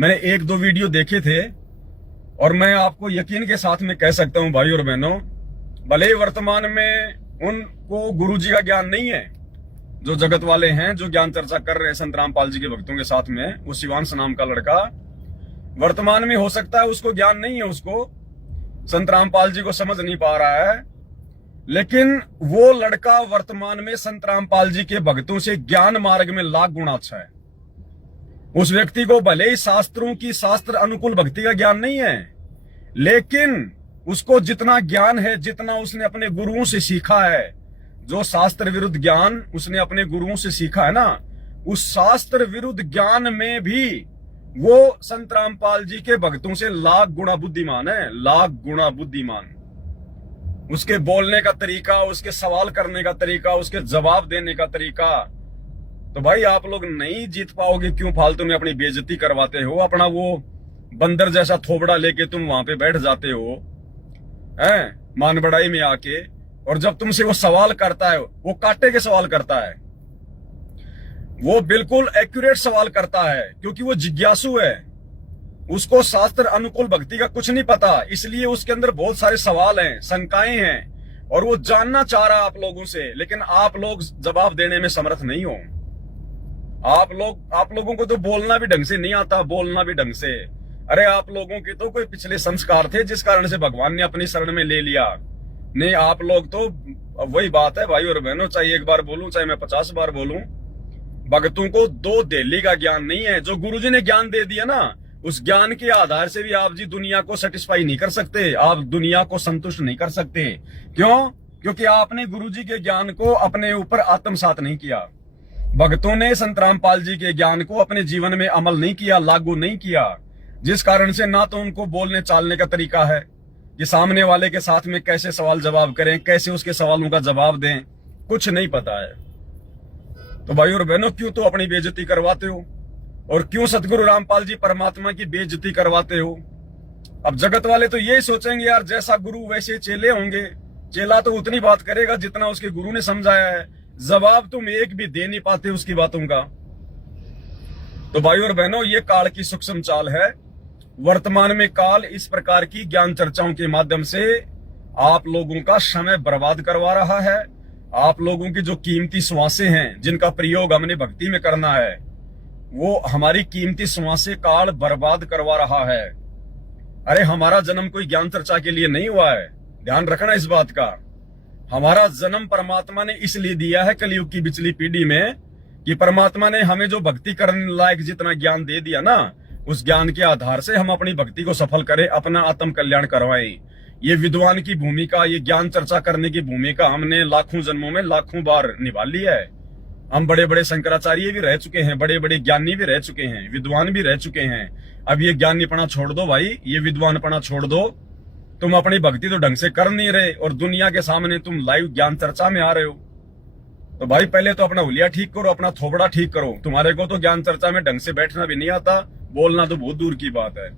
मैंने एक दो वीडियो देखे थे और मैं आपको यकीन के साथ में कह सकता हूं भाई और बहनों, भले ही वर्तमान में उनको गुरु जी का ज्ञान नहीं है, जो जगत वाले हैं जो ज्ञान चर्चा कर रहे हैं संत रामपाल जी के भक्तों के साथ में, वो शिवांश नाम का लड़का वर्तमान में हो सकता है उसको ज्ञान नहीं है, उसको संत रामपाल जी को समझ नहीं पा रहा है, लेकिन वो लड़का वर्तमान में संत रामपाल जी के भक्तों से ज्ञान मार्ग में लाख गुना अच्छा है। उस व्यक्ति को भले ही शास्त्रों की शास्त्र अनुकूल भक्ति का ज्ञान नहीं है, लेकिन उसको जितना ज्ञान है, जितना उसने अपने गुरुओं से सीखा है, जो शास्त्र विरुद्ध ज्ञान उसने अपने गुरुओं से सीखा है ना, उस शास्त्र विरुद्ध ज्ञान में भी वो संत रामपाल जी के भक्तों से लाख गुना बुद्धिमान है, लाख गुना बुद्धिमान। उसके बोलने का तरीका, उसके सवाल करने का तरीका, उसके जवाब देने का तरीका। तो भाई आप लोग नहीं जीत पाओगे, क्यों फालतू में अपनी बेइज्जती करवाते हो? अपना वो बंदर जैसा थोबड़ा लेके तुम वहां पे बैठ जाते हो हैं मान बढ़ाई में आके, और जब तुमसे वो सवाल करता है, वो कांटे के सवाल करता है, वो बिल्कुल एक्यूरेट सवाल करता है, क्योंकि वो जिज्ञासु है, उसको शास्त्र अनुकूल भक्ति का कुछ नहीं पता, इसलिए उसके अंदर बहुत सारे सवाल हैं, शंकाएं हैं, और वो जानना चाह रहा आप लोगों से, लेकिन आप लोग जवाब देने में समर्थ नहीं हो। आप लोगों को तो बोलना भी ढंग से नहीं आता, बोलना भी ढंग से। अरे आप लोगों के तो कोई पिछले संस्कार थे जिस कारण से भगवान ने अपनी शरण में ले लिया। नहीं, आप लोग तो वही बात है भाई और बहनों, चाहे एक बार बोलूं चाहे मैं 50 बार बोलूं, भक्तों को दो देली का ज्ञान नहीं है। जो गुरुजी ने ज्ञान दे दिया ना, उस ज्ञान के आधार से भी आप जी दुनिया को सेटिस्फाई नहीं कर सकते, आप दुनिया को संतुष्ट नहीं कर सकते। क्यों? क्योंकि आपने गुरुजी के ज्ञान को अपने ऊपर आत्मसात नहीं किया। भक्तों ने संत रामपाल जी के ज्ञान को अपने जीवन में अमल नहीं किया, लागू नहीं किया, जिस कारण से ना तो उनको बोलने चालने का तरीका है कि सामने वाले के साथ में कैसे सवाल जवाब करें, कैसे उसके सवालों का जवाब दें, कुछ नहीं पता है। तो भाई और बहनों, क्यों तो अपनी बेइज्जती करवाते हो, और क्यों सतगुरु रामपाल जी परमात्मा की बेइज्जती करवाते हो? अब जगत वाले तो यही सोचेंगे यार जैसा गुरु वैसे चेले होंगे, चेला तो उतनी बात करेगा जितना उसके गुरु ने समझाया है, जवाब तुम एक भी दे नहीं पाते उसकी बातों का। तो भाई और बहनों, ये काल की सूक्ष्म चाल है। वर्तमान में काल इस प्रकार की ज्ञान चर्चाओं के माध्यम से आप लोगों का समय बर्बाद करवा रहा है। आप लोगों की जो कीमती श्वासें हैं, जिनका प्रयोग हमने भक्ति में करना है, वो हमारी कीमती श्वासें काल बर्बाद करवा रहा है। अरे हमारा जन्म कोई ज्ञान चर्चा के लिए नहीं हुआ है, ध्यान रखना इस बात का। हमारा जन्म परमात्मा ने इसलिए दिया है कलयुग की पिछली पीढ़ी में, कि परमात्मा ने हमें जो भक्ति करने लायक जितना ज्ञान दे दिया ना, उस ज्ञान के आधार से हम अपनी भक्ति को सफल करें, अपना आत्म कल्याण करवाएं। ये विद्वान की भूमिका, ये ज्ञान चर्चा करने की भूमिका हमने लाखों जन्मों में लाखों बार निभा ली है। हम बड़े बड़े शंकराचार्य भी रह चुके हैं, बड़े बड़े ज्ञानी भी रह चुके हैं, विद्वान भी रह चुके हैं। अब ये ज्ञानीपना छोड़ दो भाई, ये विद्वानपना छोड़ दो। तुम अपनी भक्ति तो ढंग से कर नहीं रहे, और दुनिया के सामने तुम लाइव ज्ञान चर्चा में आ रहे हो। तो भाई पहले तो अपना हुलिया ठीक करो, अपना थोबड़ा ठीक करो। तुम्हारे को तो ज्ञान चर्चा में ढंग से बैठना भी नहीं आता, बोलना तो बहुत दूर की बात है।